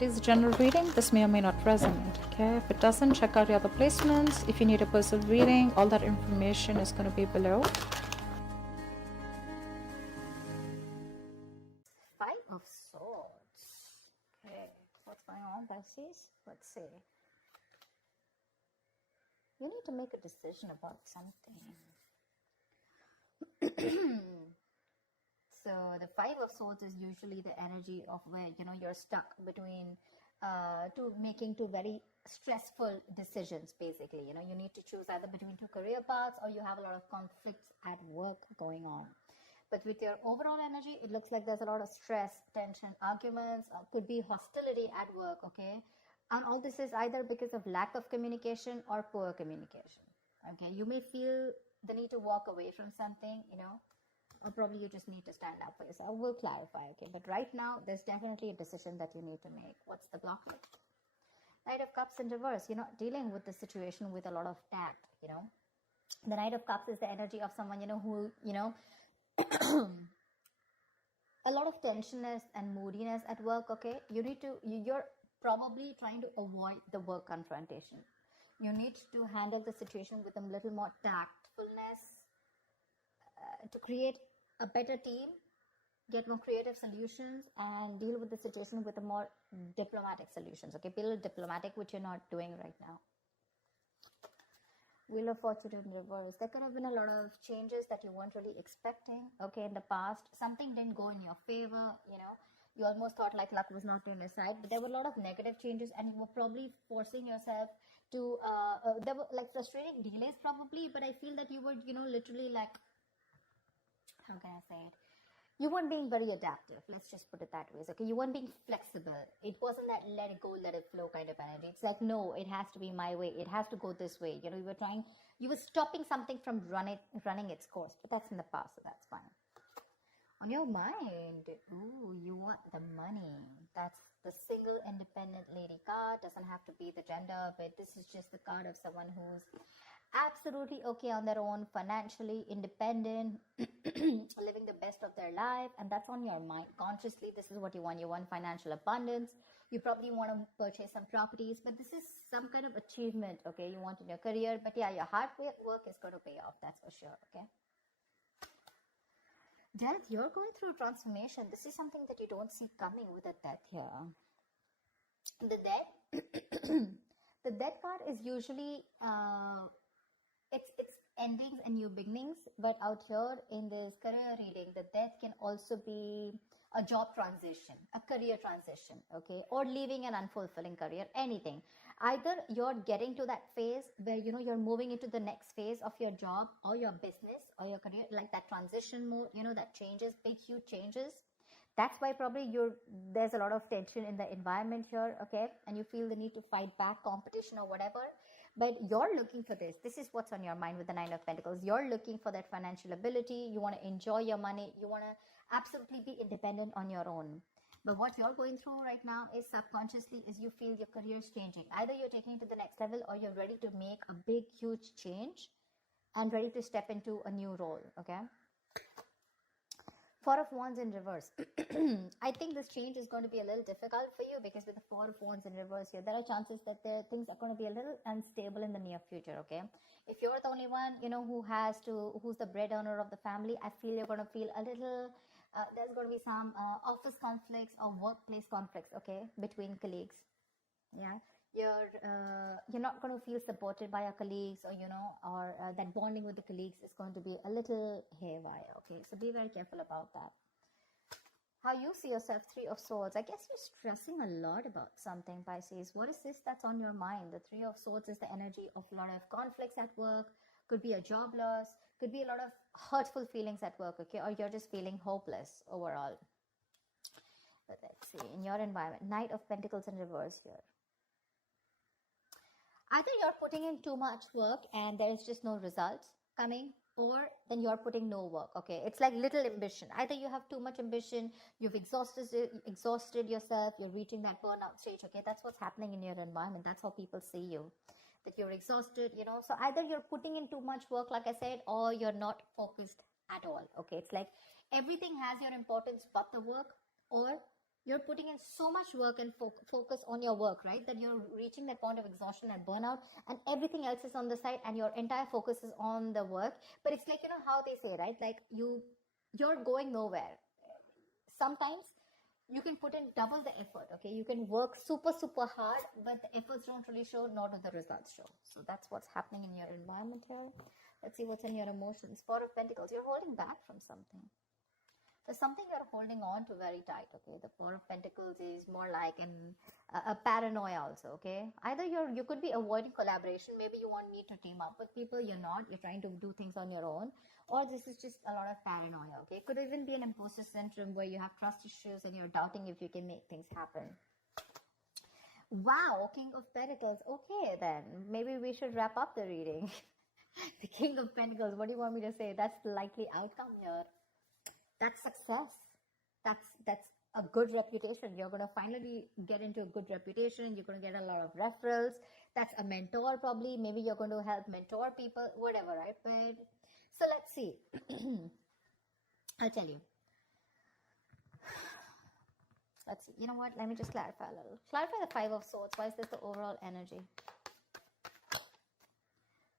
It is a general reading. This may or may not resonate. Okay, if it doesn't, check out your other placements. If you need a personal reading, all that information is going to be below. Five of Swords. Okay, what's going on, Pisces? Let's see. You need to make a decision about something. So the Five of Swords is usually the energy of where, you know, you're stuck between making two very stressful decisions, basically. You know, you need to choose either between two career paths, or you have a lot of conflicts at work going on. But with your overall energy, it looks like there's a lot of stress, tension, arguments, could be hostility at work, okay? And all this is either because of lack of communication or poor communication, okay? You may feel the need to walk away from something, you know, or probably you just need to stand up for yourself. We'll clarify, okay? But right now, there's definitely a decision that you need to make. What's the blockage? Knight of Cups in reverse. You're not dealing with the situation with a lot of tact, you know? The Knight of Cups is the energy of someone, you know, who, you know, a lot of tensionness and moodiness at work, okay? You're probably trying to avoid the work confrontation. You need to handle the situation with a little more tactfulness to create a better team, get more creative solutions, and deal with the situation with a more diplomatic solutions, okay? Be a little diplomatic, which you're not doing right now. Wheel of Fortune in reverse. There could have been a lot of changes that you weren't really expecting, okay, in the past. Something didn't go in your favor, you know. You almost thought like luck was not on your side, but there were a lot of negative changes, and you were probably forcing yourself to, there were like frustrating delays probably, but I feel that you were, you know, literally like, how can I say it? You weren't being very adaptive. Let's just put it that way. Okay, you weren't being flexible. It wasn't that let it go, let it flow kind of energy. It's like, no, it has to be my way. It has to go this way. You know, you were stopping something from running its course, but that's in the past, so that's fine. On your mind, ooh, you want the money. That's the single independent lady card. Doesn't have to be the gender, but this is just the card of someone who's absolutely okay on their own, financially independent, living the best of their life, and that's on your mind. Consciously, this is what you want. You want financial abundance. You probably want to purchase some properties, but this is some kind of achievement, okay, you want in your career. But yeah, your hard work is going to pay off, that's for sure, okay? Death, you're going through a transformation. This is something that you don't see coming with a death here. The death, the death card is usually it's endings and new beginnings, but out here in this career reading, the death can also be a job transition, a career transition, okay, or leaving an unfulfilling career, anything. Either you're getting to that phase where, you know, you're moving into the next phase of your job or your business or your career, like that transition mode, you know, that changes, big huge changes. That's why probably there's a lot of tension in the environment here, okay, and you feel the need to fight back competition or whatever. But you're looking for this. This is what's on your mind with the Nine of Pentacles. You're looking for that financial ability. You want to enjoy your money. You want to absolutely be independent on your own. But what you're going through right now is subconsciously is you feel your career is changing. Either you're taking it to the next level, or you're ready to make a big, huge change and ready to step into a new role, okay? Four of Wands in reverse. I think this change is going to be a little difficult for you, because with the Four of Wands in reverse here, there are chances that things are going to be a little unstable in the near future, okay? If you're the only one, you know, who's the bread earner of the family, I feel you're going to feel a little, there's going to be some office conflicts or workplace conflicts, okay, between colleagues, yeah? You're not going to feel supported by your colleagues, or, you know, or that bonding with the colleagues is going to be a little haywire, okay? So be very careful about that. How you see yourself, Three of Swords. I guess you're stressing a lot about something, Pisces. What is this that's on your mind? The Three of Swords is the energy of a lot of conflicts at work. Could be a job loss. Could be a lot of hurtful feelings at work, okay? Or you're just feeling hopeless overall. But let's see, in your environment, Knight of Pentacles in reverse here. Either you're putting in too much work and there's just no results coming, or then you're putting no work, okay? It's like little ambition. Either you have too much ambition, you've exhausted yourself, you're reaching that burnout stage, okay? That's what's happening in your environment. That's how people see you, that you're exhausted, you know? So either you're putting in too much work, like I said, or you're not focused at all, okay? It's like everything has your importance but the work, or You're putting in so much work and focus on your work, right? That you're reaching that point of exhaustion and burnout, and everything else is on the side, and your entire focus is on the work. But it's like, how they say, right? Like you're going nowhere. Sometimes you can put in double the effort, okay? You can work super, super hard, but the efforts don't really show, nor do the results show. So that's what's happening in your environment here. Let's see what's in your emotions. Four of Pentacles. You're holding back from something. There's something you're holding on to very tight, okay? The Four of Pentacles is more like a paranoia also, okay? Either you could be avoiding collaboration. Maybe you want me to team up with people. You're not. You're trying to do things on your own. Or this is just a lot of paranoia, okay? It could even be an imposter syndrome where you have trust issues and you're doubting if you can make things happen. Wow, King of Pentacles. Okay, then. Maybe we should wrap up the reading. The King of Pentacles. What do you want me to say? That's the likely outcome here. That's success. That's a good reputation. You're going to finally get into a good reputation. You're going to get a lot of referrals. That's a mentor probably. Maybe you're going to help mentor people, whatever, right? But so let's see. I'll tell you. Let's see. You know what? Let me just clarify a little. Clarify the Five of Swords. Why is this the overall energy?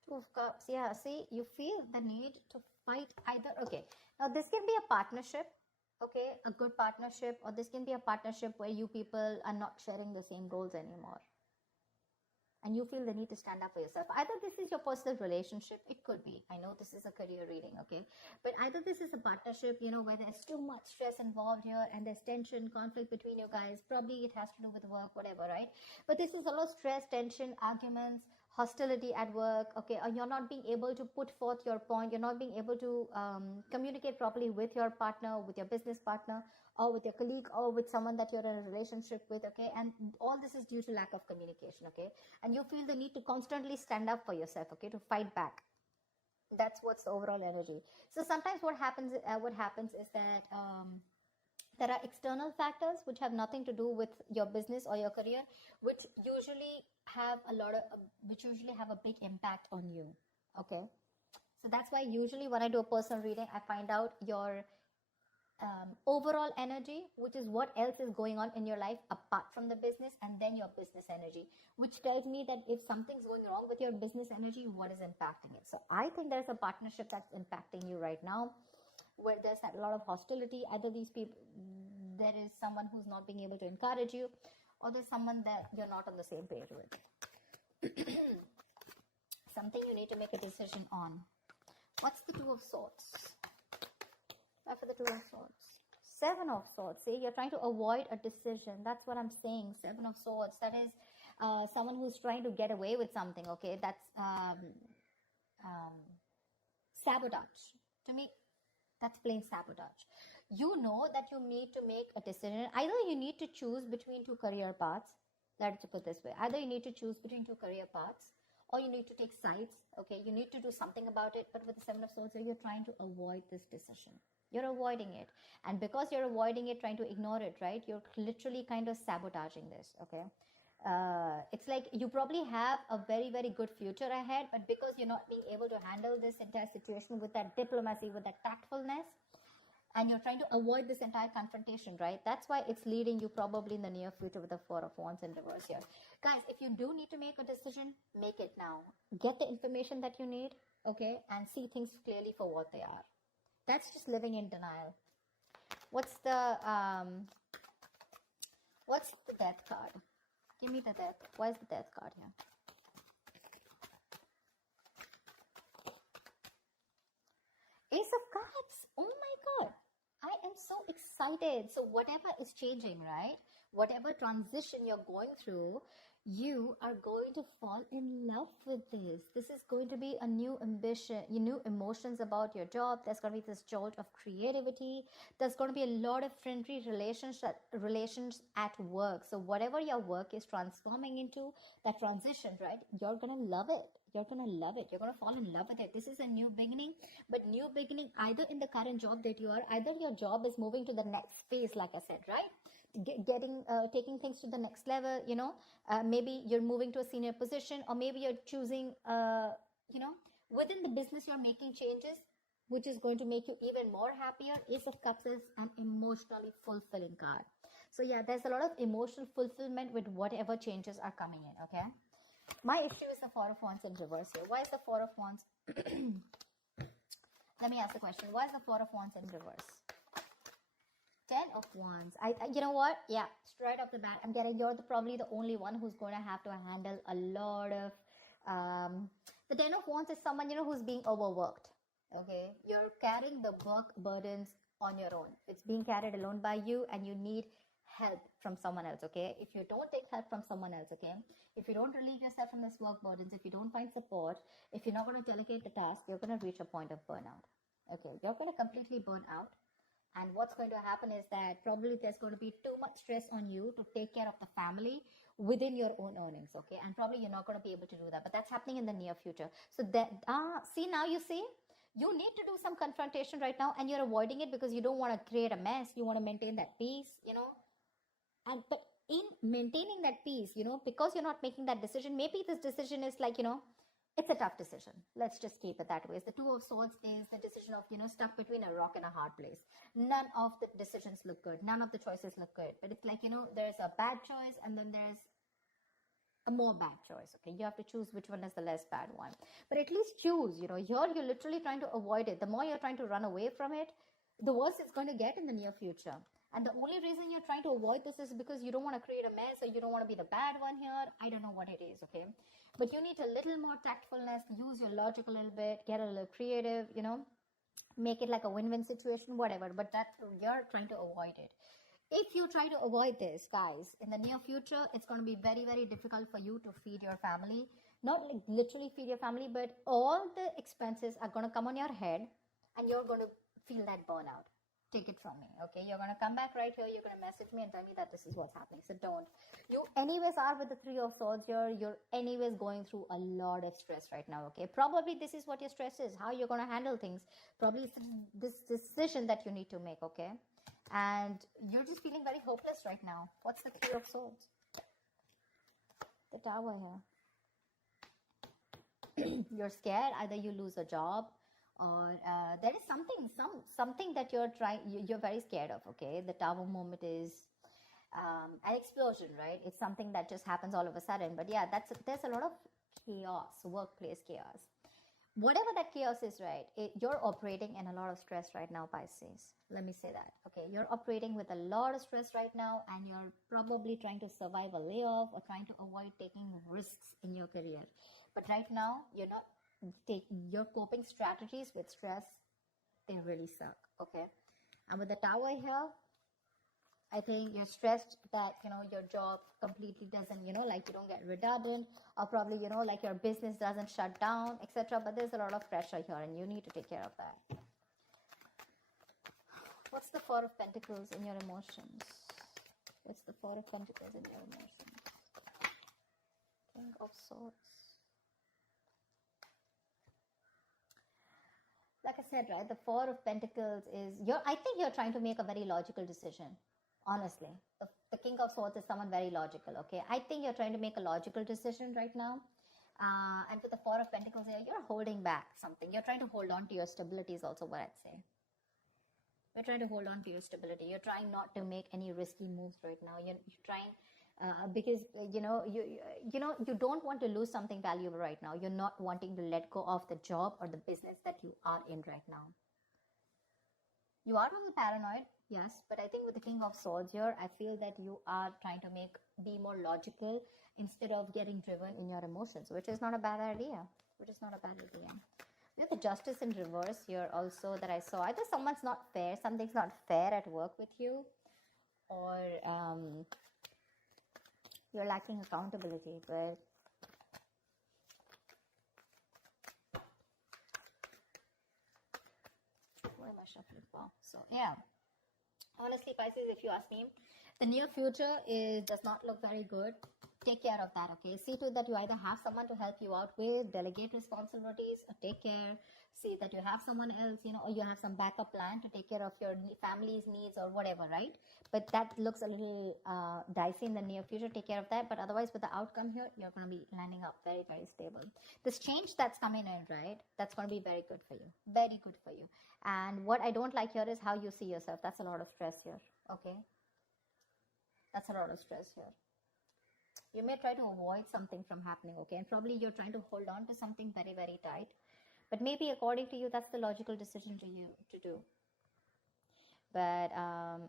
Two of Cups. Yeah, see, you feel the need to fight either. Okay. Now, this can be a partnership, okay, a good partnership, or this can be a partnership where you people are not sharing the same goals anymore. And you feel the need to stand up for yourself. Either this is your personal relationship, it could be. I know this is a career reading, okay? But either this is a partnership, where there's too much stress involved here and there's tension, conflict between you guys. Probably it has to do with work, whatever, right? But this is a lot of stress, tension, arguments, hostility at work, okay? Or you're not being able to put forth your point. You're not being able to communicate properly with your partner, with your business partner, or with your colleague, or with someone that you're in a relationship with, okay? And all this is due to lack of communication, okay? And you feel the need to constantly stand up for yourself, okay? To fight back. That's what's the overall energy. So sometimes what happens is that there are external factors which have nothing to do with your business or your career, which usually have a big impact on you, okay? So that's why usually when I do a personal reading, I find out your overall energy, which is what else is going on in your life apart from the business, and then your business energy, which tells me that if something's going wrong with your business energy, what is impacting it. So I think there's a partnership that's impacting you right now, where there's a lot of hostility. Either these people, there is someone who's not being able to encourage you, or there's someone that you're not on the same page with. Something you need to make a decision on. What's the Two of Swords? For the Two of Swords. Seven of Swords. See, you're trying to avoid a decision. That's what I'm saying. Seven of Swords. That is someone who's trying to get away with something, okay? That's sabotage. To me, that's plain sabotage. You know that you need to make a decision. Either you need to choose between two career paths. Let's put it this way. Either you need to choose between two career paths, or you need to take sides, okay? You need to do something about it. But with the Seven of Swords, you're trying to avoid this decision. You're avoiding it. And because you're avoiding it, trying to ignore it, right? You're literally kind of sabotaging this, okay? It's like you probably have a very, very good future ahead, but because you're not being able to handle this entire situation with that diplomacy, with that tactfulness, and you're trying to avoid this entire confrontation, right? That's why it's leading you probably in the near future with the Four of Wands in reverse here. Guys, if you do need to make a decision, make it now. Get the information that you need, okay? And see things clearly for what they are. That's just living in denial. What's the Death card? Give me the Death. Why is the Death card here? Ace of Cups. Oh my God. I am so excited. So whatever is changing, right? Whatever transition you're going through, you are going to fall in love with this. This is going to be a new ambition, new emotions about your job. There's going to be this jolt of creativity. There's going to be a lot of friendly relations at work. So whatever your work is transforming into, that transition, right? You're going to love it. You're going to love it. You're going to fall in love with it. This is a new beginning, but new beginning either in the current job that you are, either your job is moving to the next phase, like I said, right? Taking things to the next level, maybe you're moving to a senior position, or maybe you're choosing, within the business, you're making changes, which is going to make you even more happier. Ace of Cups is an emotionally fulfilling card. So yeah, there's a lot of emotional fulfillment with whatever changes are coming in, okay? My issue is the Four of Wands in reverse here. Why is the Four of Wands? Let me ask the question. Why is the Four of Wands in reverse? Ten of Wands. You know what? Yeah, straight off the bat, I'm getting you're probably the only one who's going to have to handle a lot of. The Ten of Wands is someone, you know, who's being overworked. Okay, you're carrying the work burdens on your own. It's being carried alone by you, and you need help from someone else. Okay, if you don't take help from someone else, okay, if you don't relieve yourself from this work burdens, if you don't find support, if you're not going to delegate the task, you're going to reach a point of burnout. Okay, you're going to completely burn out. And what's going to happen is that probably there's going to be too much stress on you to take care of the family within your own earnings, okay? And probably you're not going to be able to do that, but that's happening in the near future. So that, see, now you see, you need to do some confrontation right now, and you're avoiding it because you don't want to create a mess. You want to maintain that peace, you know? And but in maintaining that peace, you know, because you're not making that decision, maybe this decision is like, you know, it's a tough decision. Let's just keep it that way. The Two of Swords is the decision of, you know, stuck between a rock and a hard place. None of the decisions look good. None of the choices look good. But it's like, you know, there's a bad choice and then there's a more bad choice. Okay, you have to choose which one is the less bad one. But at least choose, you know, you're literally trying to avoid it. The more you're trying to run away from it, the worse it's going to get in the near future. And the only reason you're trying to avoid this is because you don't want to create a mess, or you don't want to be the bad one here. I don't know what it is, okay? But you need a little more tactfulness, use your logic a little bit, get a little creative, you know, make it like a win-win situation, whatever. But that you're trying to avoid it. If you try to avoid this, guys, in the near future, it's going to be very, very difficult for you to feed your family. Not like literally feed your family, but all the expenses are going to come on your head, and you're going to feel that burnout. Take it from me, okay? You're going to come back right here, you're going to message me and tell me that this is what's happening. So don't. You anyways are with the Three of Swords here. You're anyways going through a lot of stress right now, okay? Probably this is what your stress is, how you're going to handle things. Probably it's this decision that you need to make, okay? And you're just feeling very hopeless right now. What's the Three of Swords? The Tower here. You're scared. Either you lose a job, or there is something that you're very scared of, okay? The Tower moment is an explosion, right? It's something that just happens all of a sudden. But yeah, there's a lot of chaos, workplace chaos. Whatever that chaos is, right? You're operating in a lot of stress right now, Pisces. Let me say that, okay? You're operating with a lot of stress right now, and you're probably trying to survive a layoff or trying to avoid taking risks in your career. But right now, you're not your coping strategies with stress, they really suck, okay? And with the Tower here, I think you're stressed that, you know, your job completely doesn't, you know, like you don't get redundant, or probably, you know, like your business doesn't shut down, etc. But there's a lot of pressure here, and you need to take care of that. What's the Four of Pentacles in your emotions? What's the Four of Pentacles in your emotions? King of Swords. Like I said, right, the Four of Pentacles is, I think you're trying to make a very logical decision, honestly. The King of Swords is someone very logical, okay? I think you're trying to make a logical decision right now. And with the Four of Pentacles here, you're holding back something. You're trying to hold on to your stability is also what I'd say. You're trying to hold on to your stability. You're trying not to make any risky moves right now. You're trying... because you don't want to lose something valuable right now. You're not wanting to let go of the job or the business that you are in right now. You are a little paranoid, yes, but I think with the King of Swords here, I feel that you are trying to be more logical instead of getting driven in your emotions, which is not a bad idea. We have the Justice in reverse here also that I saw. Either something's not fair at work with you, or you're lacking accountability, but what am I shuffling for? So yeah, honestly, Pisces, if you ask me, the near future does not look very good. Take care of that, okay? See to that you either have someone to help you out with, delegate responsibilities, or take care. See that you have someone else, you know, or you have some backup plan to take care of your family's needs or whatever, right? But that looks a little dicey in the near future. Take care of that. But otherwise, with the outcome here, you're going to be landing up very, very stable. This change that's coming in, right? That's going to be very good for you. Very good for you. And what I don't like here is how you see yourself. That's a lot of stress here, okay? That's a lot of stress here. You may try to avoid something from happening, okay? And probably you're trying to hold on to something very, very tight. But maybe according to you, that's the logical decision to do. But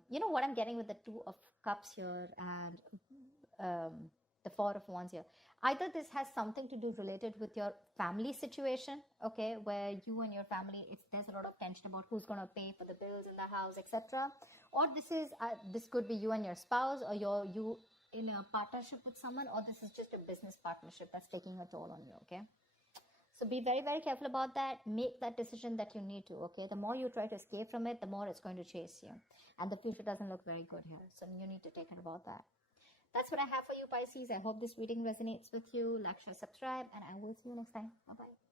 you know what I'm getting with the Two of Cups here and the Four of Wands here. Either this has something to do related with your family situation, okay, where you and your family, there's a lot of tension about who's going to pay for the bills in the house, etc. Or this could be you and your spouse, or you in a partnership with someone, or this is just a business partnership that's taking a toll on you, okay? So be very, very careful about that. Make that decision that you need to, okay? The more you try to escape from it, the more it's going to chase you. And the future doesn't look very good here. So you need to take care about that. That's what I have for you, Pisces. I hope this reading resonates with you. Like, share, subscribe, and I will see you next time. Bye-bye.